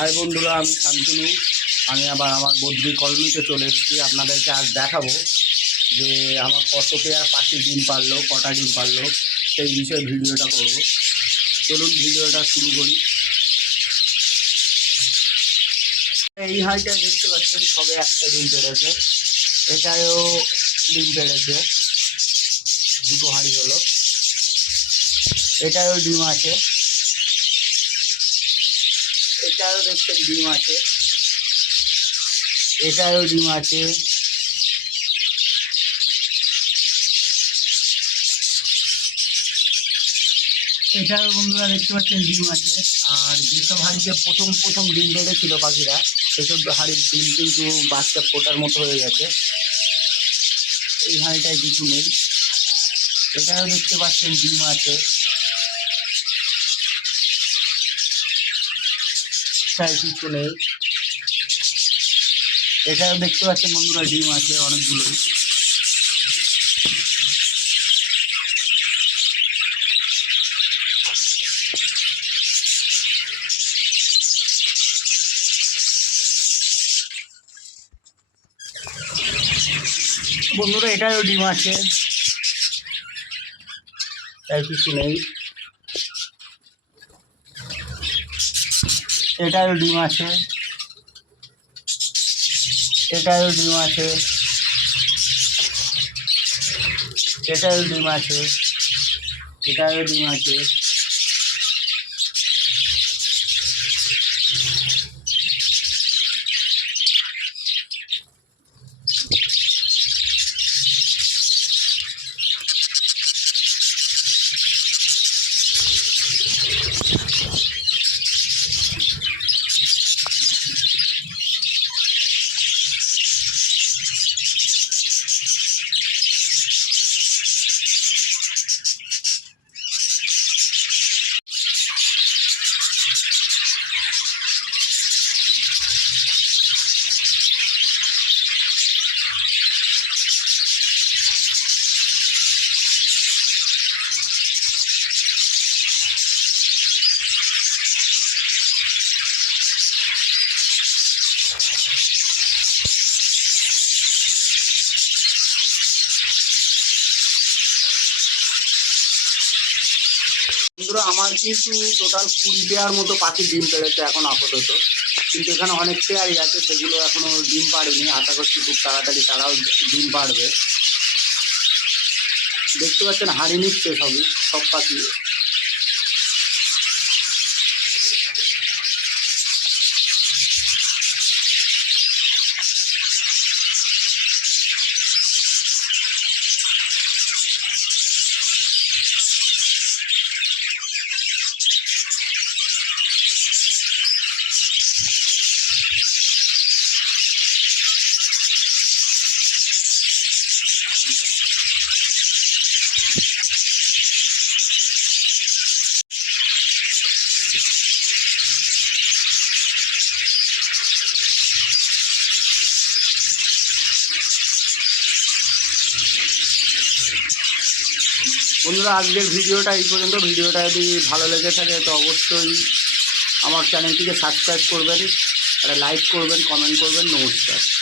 High বন্ধুরা, আমি শান্তনু। আমি আবার আমার বদ্রি কলোনিতে চলে এসেছি। আপনাদেরকে আজ দেখাবো যে আমার কত পেয়ার পাখি ডিম পারল, কটা ডিম পারল, সেই বিষয়ে ভিডিওটা করব। চলুন ভিডিওটা শুরু করি। এই হাঁড়িটা দেখতে পাচ্ছেন, সবে একটা ডিম পেড়েছে। এটাও ডিম পেড়েছে। দুটো হাঁড়ি হলো। এটাও ডিম আছে। এটাও দেখছেন ডিম আছে। এটাও ডিম আছে। এটাও বন্ধুরা দেখতে পাচ্ছেন ডিম আছে। আর যেসব হাঁড়িতে প্রথম প্রথম ডিম বেড়েছিল পাখিরা, সেসব হাঁড়ির ডিম কিন্তু বাচ্চা ফোটার মতো হয়ে গেছে। এই হাঁড়িটায় কিছু নেই। এটাও দেখতে পাচ্ছেন ডিম আছে। তাই কিছু নেই। এটাও দেখতে পাচ্ছেন বন্ধুরা ডিম আছে অনেকগুলোই বন্ধুরা এটাও ডিম আছে। তাই কিছু নেই। এটারও ডিম আছে। এটারও ডিম আছে। এটারও ডিম আছে। এটারও ডিম আছে। বন্ধুরা আমার কিন্তু টোটাল কুড়ি পেয়ার মতো পাখি ডিম পেড়েছে এখন আপাতত। কিন্তু এখানে অনেক পেয়ারই আছে, সেগুলো এখনও ডিম পাড়েনি। আশা করছি খুব তাড়াতাড়ি তারাও ডিম পাড়বে। দেখতে পাচ্ছেন হাড়ি নিচ্ছে সবই, সব পাখি। বন্ধুরা, আজকের ভিডিওটা এই পর্যন্ত। ভিডিওটা যদি ভালো লেগে থাকে, তো অবশ্যই আমার চ্যানেলটিকে সাবস্ক্রাইব করবেন, একটা লাইক করবেন কমেন্ট করবেন, নমস্কার।